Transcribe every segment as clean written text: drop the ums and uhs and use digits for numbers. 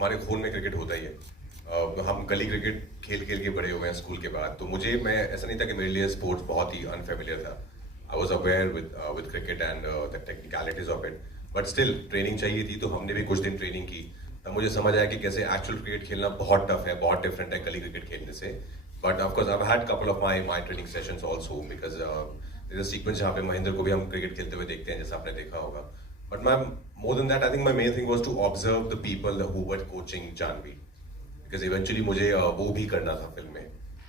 हमारे खून में क्रिकेट होता ही है। हम गली क्रिकेट खेल खेल के बड़े हुए हैं स्कूल के बाद, तो मैं ऐसा नहीं था कि मेरे लिए स्पोर्ट्स बहुत ही अनफेमिलियर था। I was aware with cricket and the technicalities of it, but still training चाहिए थी, तो हमने भी कुछ दिन ट्रेनिंग की। तब मुझे समझ आया कि कैसे एक्चुअल क्रिकेट खेलना बहुत टफ है, बहुत डिफरेंट है गली क्रिकेट खेलने से। But of course I had couple of my training sessions also, because there is a sequence जहाँ पे महेंद्र को भी हम क्रिकेट खेलते हुए देखते हैं, जैसा आपने देखा होगा। बट मैं more than that, I think my main thing was to observe the people who were coaching Janhvi, because eventually मुझे वो भी करना था फिल्म में,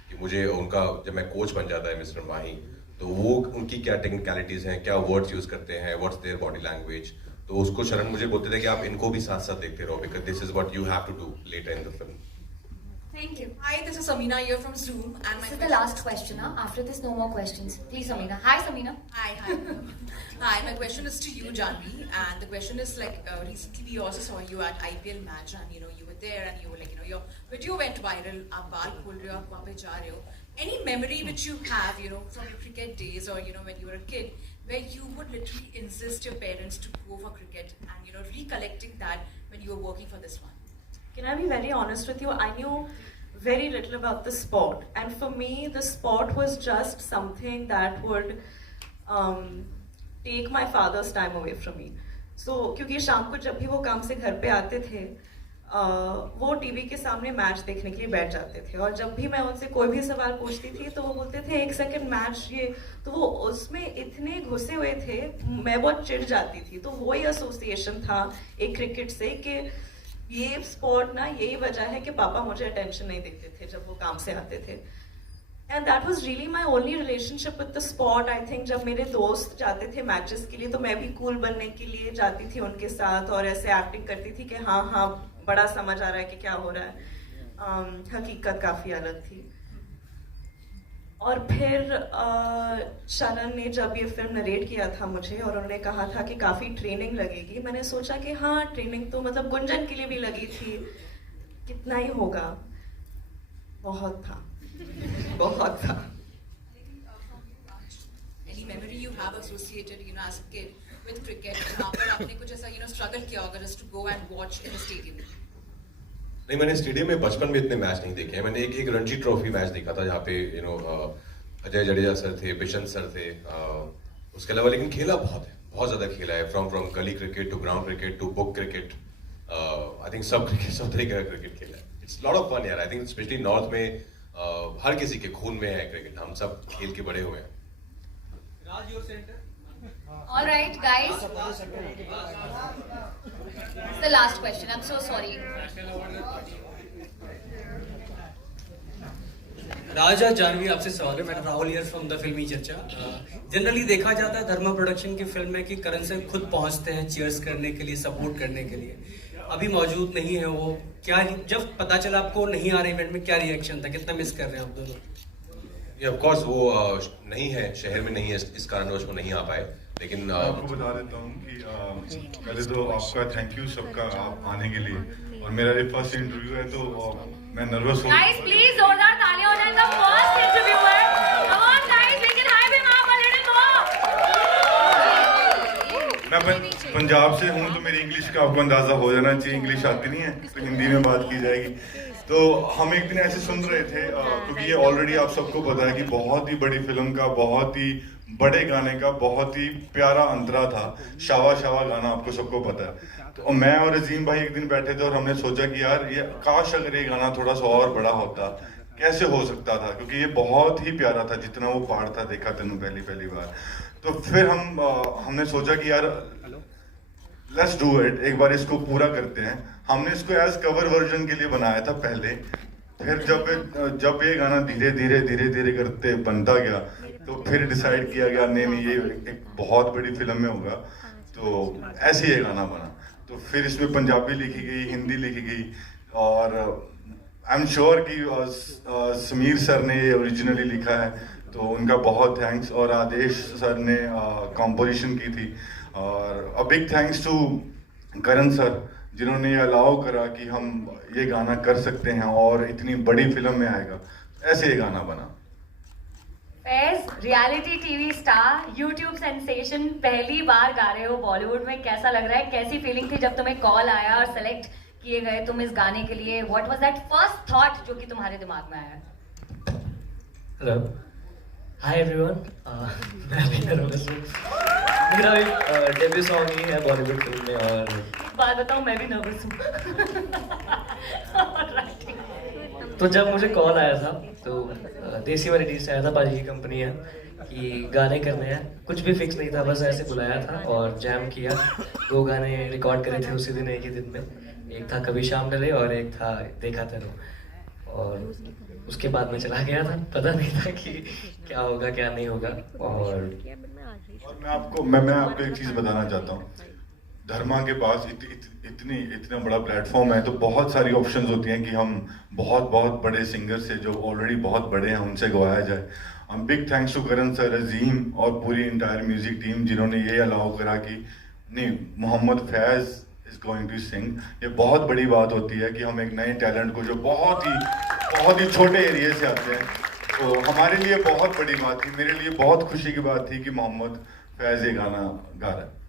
कि मुझे उनका जब मैं कोच बन जाता है मिस्टर माही, तो वो उनकी क्या टेक्निकलिटीज हैं, क्या वर्ड्स यूज करते हैं, व्हाट्स देयर बॉडी लैंग्वेज, तो उसको शरण मुझे बोलते थे कि आप इनको भी साथ साथ देखते रहो, because this is what you have to do later in the film. Thank you. Hi, this is Samina here from Zoom, and This is the last question. Huh? After this, no more questions. Please, Samina. Hi, Samina. Hi. Hi, my question is to you, Janvi, and the question is like recently we also saw you at IPL match, and you were there, and you were like your video went viral. आप बाल खोल रहे हो, आप वहाँ पे जा रहे हो. Any memory which you have, from your cricket days, or when you were a kid, where you would literally insist your parents to go for cricket, and recollecting that when you were working for this one? Can I be very honest with you? I knew very little about the sport, and for me the sport was just something that would take my father's time away from me. So क्योंकि शाम को जब भी वो काम से घर पे आते थे, वो टीवी के सामने मैच देखने के लिए बैठ जाते थे, और जब भी मैं उनसे कोई भी सवाल पूछती थी तो वो बोलते थे 1 सेकंड मैच ये, तो वो उसमें इतने घुसे हुए थे, मैं बहुत चिढ़ जाती थी। तो वही एसोसिएशन था एक क्रिकेट से कि ये स्पोर्ट ना, यही वजह है कि पापा मुझे अटेंशन नहीं देते थे जब वो काम से आते थे। And that was really my only relationship with the sport. I think जब मेरे दोस्त जाते थे मैचेस के लिए, तो मैं भी कूल बनने के लिए जाती थी उनके साथ, और ऐसे एक्टिंग करती थी कि हाँ बड़ा समझ आ रहा है कि क्या हो रहा है। हकीकत काफ़ी अलग थी। और फिर शरण ने जब ये फिल्म नरेट किया था मुझे, और उन्होंने कहा था कि काफ़ी ट्रेनिंग लगेगी, मैंने सोचा कि हाँ ट्रेनिंग तो मतलब गुंजन के लिए भी लगी थी, कितना ही होगा, बहुत था बहुत था। Any memory you have associated, as a kid with cricket, वहाँ पर आपने कुछ ऐसा struggle किया होगा just to go and watch in the stadium? नहीं, मैंने स्टेडियम में बचपन में इतने मैच नहीं देखे हैं। मैंने एक रणजी ट्रॉफी मैच देखा था, जहाँ पे अजय जडेजा सर थे, बिशन सर थे, उसके अलावा लेकिन खेला बहुत ज़्यादा खेला है, फ्रॉम गली cricket to ground cricket to book cricket. I think सब तरीके का क्रिकेट खेला है। इट्स लॉट ऑफ फन यार। आई थिंक स्पेशली नॉर्थ में हर किसी के खून में है क्रिकेट, हम सब खेल के बड़े हुए हैं। Raj, your center. All right, guys. It's the last question. I'm so sorry. राजा जानवी, आपसे सवाल है। मैं राहुल हियर फ्रॉम द फिल्मी चर्चा। जनरली देखा जाता है धर्मा प्रोडक्शन की फिल्म में कि करण सर खुद पहुंचते हैं चीयर्स करने के लिए, सपोर्ट करने के लिए। अभी मौजूद नहीं है वो, क्या जब पता चला आपको नहीं आ रहे इवेंट में, क्या रिएक्शन था, कितना मिस कर रहे हैं आप दोनों? ये ऑफ कोर्स वो नहीं है, शहर में नहीं है, इस कारणवश वो नहीं आ पाए। लेकिन मैं आपको बता देता हूँ कि पहले तो आपका थैंक यू सबका आप आने के लिए, और मेरा ये फर्स्ट इंटरव्यू है तो मैं नर्वस हूँ। Guys, please जोरदार तालियां हो जाए the first interviewer. Come on, guys, we can hype him up a little more. मैं पंजाब से हूँ, तो मेरी इंग्लिश का आपको अंदाजा हो जाना चाहिए। इंग्लिश आती नहीं है तो हिंदी में बात की जाएगी। तो हम एक दिन ऐसे सुन रहे थे, क्योंकि ये ऑलरेडी आप सबको पता है कि बहुत ही बड़ी फिल्म का, बहुत ही बड़े गाने का बहुत ही प्यारा अंतरा था। शावा शावा गाना आपको सबको पता है। तो मैं और अजीम भाई एक दिन बैठे थे और हमने सोचा कि यार ये काश अगर ये गाना थोड़ा सा और बड़ा होता, कैसे हो सकता था, क्योंकि ये बहुत ही प्यारा था जितना वो पार्ट था। देखा तेनू पहली बार, तो फिर हमने सोचा कि यार लेट्स डू इट, एक बार इसको पूरा करते हैं। हमने इसको एज कवर वर्जन के लिए बनाया था पहले, फिर जब ये गाना धीरे धीरे करते बनता गया, तो फिर डिसाइड किया गया नहीं ये एक बहुत बड़ी फिल्म में होगा, तो ऐसे ही ये गाना बना। तो फिर इसमें पंजाबी लिखी गई, हिंदी लिखी गई, और आई एम श्योर कि समीर सर ने ये ओरिजिनली लिखा है, तो उनका बहुत थैंक्स। और आदेश सर ने कंपोजिशन की थी, और a big thanks to Karan sir जिन्होंने ये अलाउ करा कि हम ये गाना कर सकते हैं और इतनी बड़ी फिल्म में आएगा। ऐसे ये गाना बना। Faiz, reality TV star, YouTube sensation, पहली बार गा रहे हो बॉलीवुड में, कैसा लग रहा है? कैसी फीलिंग थी जब तुम्हें कॉल आया और सेलेक्ट किए गए तुम इस गाने के लिए? What was that first thought जो कि तुम्हारे दिमाग में आया? Hello, hi everyone. मैं अभी नर्वस हूँ। मेरा एक डेब्यू सॉन्ग ही है बॉलीवुड फिल्म में, और एक बात बताऊं, मैं भी नर्वस हूँ। तो जब मुझे कॉल आया था तो देसी वैराइटी से आया था, बाजी की कंपनी है, कि गाने करने हैं। कुछ भी फिक्स नहीं था, बस ऐसे बुलाया था और जैम किया। 2 गाने रिकॉर्ड करे थे उसी दिन, एक ही दिन में। एक था कभी शाम डले और एक था देखा तेरो। और उसके बाद मैं चला गया था, पता नहीं था कि क्या होगा क्या नहीं होगा। और मैं आपको एक चीज बताना चाहता हूँ। धर्मा के पास इतना बड़ा प्लेटफॉर्म है, तो बहुत सारी ऑप्शंस होती हैं कि हम बहुत बड़े सिंगर से जो ऑलरेडी बहुत बड़े हैं उनसे गवाया जाए। Big thanks to Karan sir, Azeem और पूरी इंटायर म्यूजिक टीम जिन्होंने ये अलाउ करा कि नहीं, Mohammad Faiz is going to sing. ये बहुत बड़ी बात होती है कि हम एक नए टैलेंट को जो बहुत ही छोटे एरिया से आते हैं, तो हमारे लिए बहुत बड़ी बात थी। मेरे लिए बहुत खुशी की बात थी कि मोहम्मद फैज ये गाना गा रहा है।